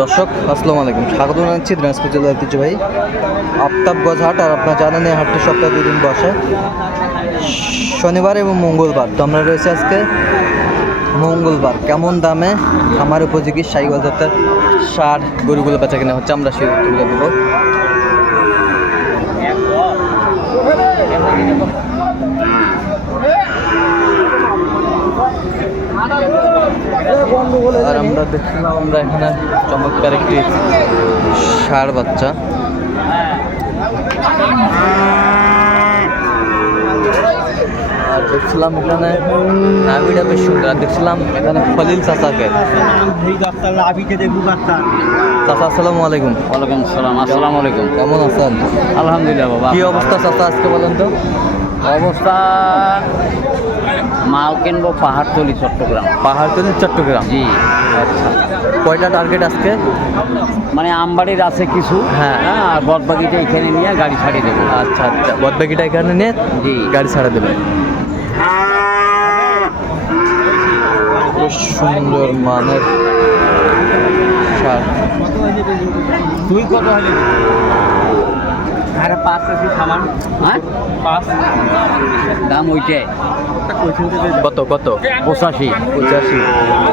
দর্শক আসসালামু আলাইকুম, স্বাগত জানাচ্ছি দিনাজপুর জেলার ঐতিহ্যবাহী আফতাবগঞ্জ হাট। আর আপনারা জানেন এই হাটটি সপ্তাহে 2 দিন বসে, শনিবার এবং মঙ্গলবার। তো আমরা রয়েছে আজকে মঙ্গলবার। কেমন দামে আমার উপযোগী সাইওয়াল জাতের ষাঁড় গরুগুলো বেচা কেনা হচ্ছে, আমরা সেই তুলে দেবো। আর আমরা দেখছিলাম এখানে চমৎকার একটি ষাঁড় বাচ্চা। আর দেখছিলাম এখানে নাভিটা বেশ সুন্দর। আর দেখছিলাম এখানে খলিল চাচাকে। চাচা আসসালামু আলাইকুম। ওয়ালাইকুম সালাম। আসসালামু আলাইকুম। কেমন আছেন? আলহামদুলিল্লাহ বাবা। কি অবস্থা চাচা আজকে বলেন তো? অবস্থা, মাল কিনবো পাহাড়তলি চট্টগ্রাম। পাহাড়তলি চট্টগ্রাম, জি। আচ্ছা, কয়টা টার্গেট আজকে? মানে আমবাড়ির আছে কিছু, হ্যাঁ। আর বদবাকিটা এখানে নিয়ে গাড়ি ছাড়িয়ে দেবো। আচ্ছা আচ্ছা, বদবাকিটা এখানে নিয়ে জি গাড়ি ছাড়া দেবে। বেশ সুন্দর মানের ষাঁড়। তুই কত হলে? আরে 5 আছে সামান। হ্যাঁ 5 দাম ওইটাই। কত কত? 85। 85।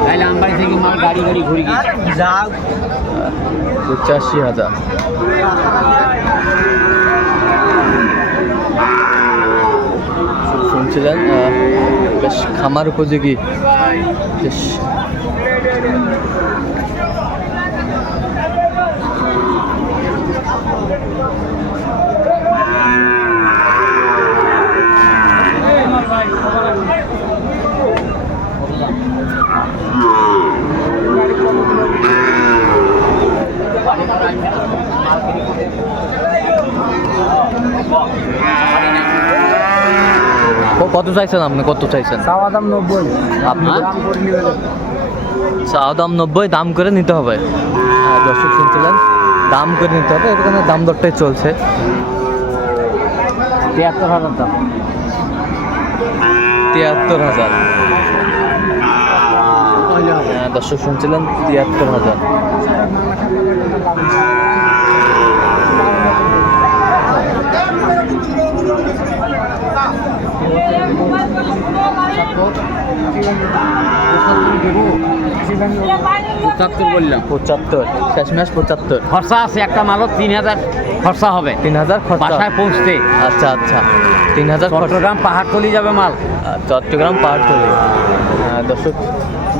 তাহলে আমবাড়ি থেকে মাল গাড়ি ঘুরে গেছে। 85,000। শুনছিলেন বেশ খামার উপযোগী বেশ কত চাইছেন আপনি? কত চাইছেন? চাওয়া দাম 90। আপনি চাওয়া দাম 90, দাম করে নিতে হবে। হ্যাঁ দর্শক শুনছিলেন, দাম করে নিতে হবে। এখানে দাম দরটাই চলছে। 73,000 দাম। 73,000। হ্যাঁ দর্শক শুনছিলেন 73,000। বললাম 75, শেষমেশ 75। খরচা আছে একটা মালও 3,000 খরচা হবে। 3,000 খরচা বাসায় পৌঁছতে। আচ্ছা আচ্ছা, 3,000 চট্টগ্রাম পাহাড়তলি যাবে মাল। চট্টগ্রাম পাহাড়তলি। দর্শক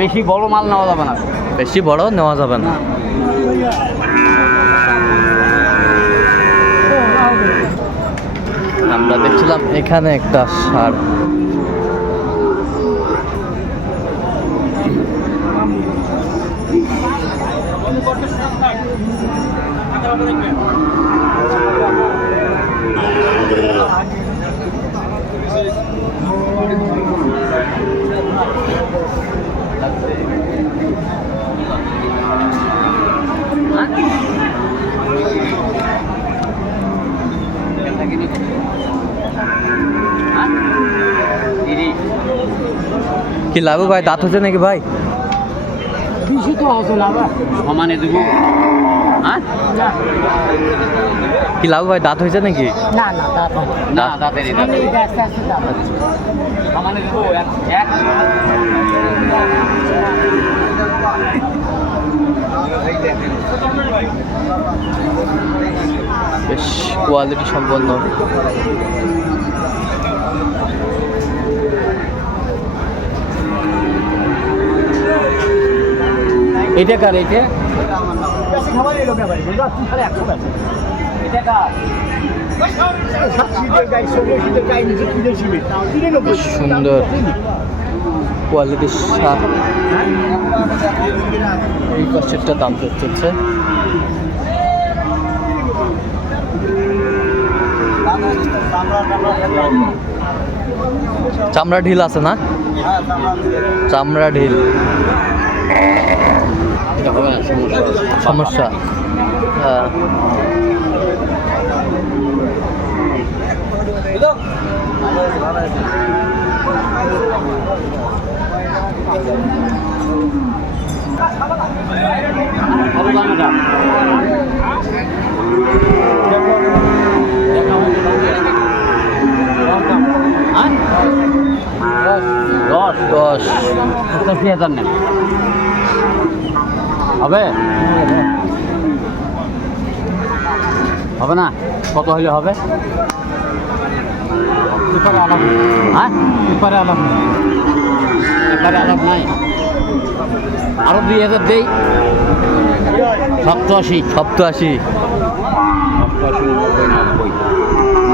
বেশি বড় মাল নেওয়া যাবে না। বেশি বড় নেওয়া যাবে না। আমরা দেখছিলাম এখানে একটা ষাঁড়। কি লাভ ভাই? দাঁত হচ্ছে নাকি ভাই? বেশি তো হচ্ছে না, সমানে দেবো। হ্যাঁ কি লাভ ভাই? দাঁত হয়েছে নাকি? না না দাঁত না, দাঁতের সমানে দেবো। এক বেশ কোয়ালিটি সম্পন্ন। এটা কার? এটা বেশ সুন্দর কোয়ালিটির ষাঁড়। এই পাশেরটা দাম চলছে। চামড়া ঢিল আছে না? চামড়া ঢিল সমস্যা। হ্যাঁ কত দাম এটা? 80,000 নেন হবে হবে না কত হইলে হবে হ্যাঁ এপারে আলাপ নাই আরো 2,000 দেই 87 87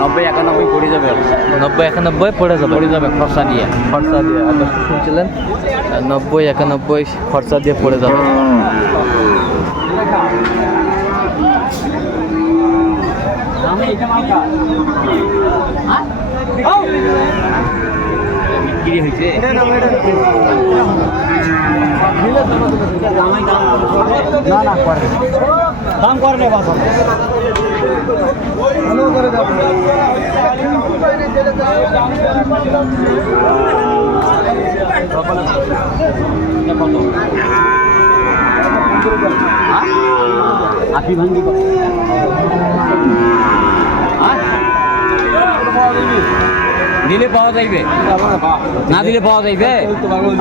90 91 পড়ে যাবে 90 91 পড়ে যাবে খরচা দিয়ে খরচা দিয়ে আপনার শুনছিলেন 90 91 খরচা দিয়ে পড়ে যাবে। বিক্রি হয়েছে দাম করবে আশি ভাঙ্গি দিলে পাওয়া যাইবে না দিলে পাওয়া যাইবে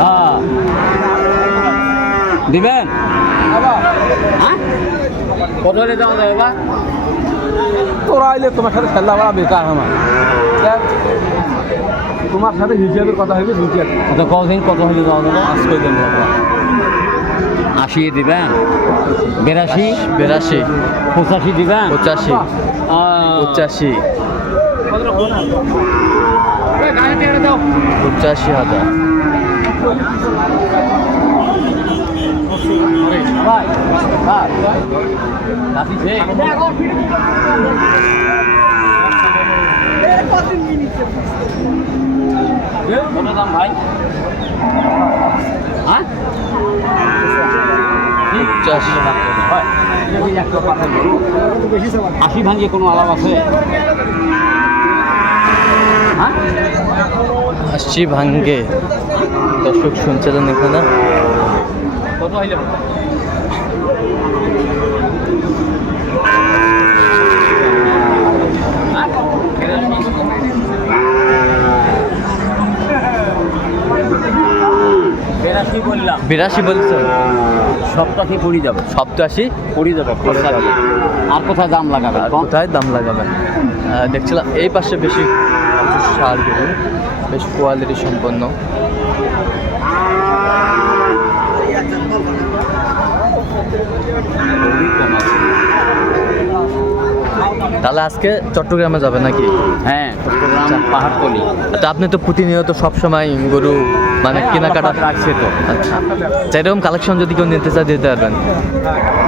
হ্যাঁ দিবেন কত হলে দেওয়া যাবে বা তোরা আইলে তোমার সাথে খেলা করা বেকার আমার তোমার সাথে হিসাবের কথা হইবে দুইটা কতদিন কত হলে দেওয়া যাবে আজকে দিন 80 দিবেন 82 82 85 দিবেন 85 85 85,000 ভাই ভাই রাখি সে কত দাম ভাই হ্যাঁ 80 ভাঙিয়ে কোনো আলাপ আছে হ্যাঁ 80 ভাঙ্গে দর্শক শুনছিলেন এখানে কত হইলে বেরাশি বললাম 82 বলছেন সপ্তাহে পড়ে যাবে 87 পড়ে যাবে খরচা দিয়ে। আর কোথায় দাম লাগাবে আর কোথায় দাম লাগাবেন দেখছিলাম এই পাশে বেশি সার গরু বেশ কোয়ালিটি সম্পন্ন খুবই কম আছে। তাহলে আজকে চট্টগ্রামে যাবে নাকি? হ্যাঁ চট্টগ্রাম পাহাড়তলি আচ্ছা আপনি তো প্রতিনিয়ত সবসময় গরু মানে কেনাকাটা রাখছে তো আচ্ছা সেরকম কালেকশন যদি কেউ নিতে চায় দিতে পারবেন?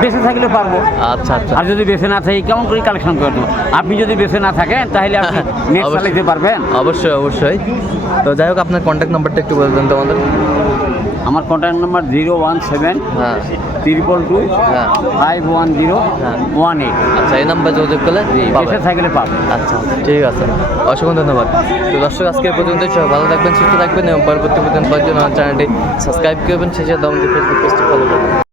বেঁচে থাকলে পারবো আচ্ছা আচ্ছা আর যদি বেঁচে না থাকি কেমন করে কালেকশন করে দেবো আপনি যদি বেঁচে না থাকেন তাহলে আপনি নেট অবশ্যই। চালাইতে পারবেন অবশ্যই অবশ্যই তো যাই হোক আপনার কন্ট্যাক্ট নাম্বারটা একটু বলবেন তো আমাদের। আমার কন্ট্যাক্ট নাম্বার 017 হ্যাঁ 222 হ্যাঁ 510 হ্যাঁ। 18 আচ্ছা এই নাম্বার যোগাযোগ করলে পাবেন। বেঁচে থাকলে পাবেন আচ্ছা ঠিক আছে অসংখ্য ধন্যবাদ। তো দর্শক আজকে এই পর্যন্তই সবাই ভালো থাকবেন সুস্থ থাকবেন এবং পরবর্তী পর্যন্ত চ্যানেলটি সাবস্ক্রাইব করবেন শেষে দাম ফেসবুক পেজটি ফলো করবেন।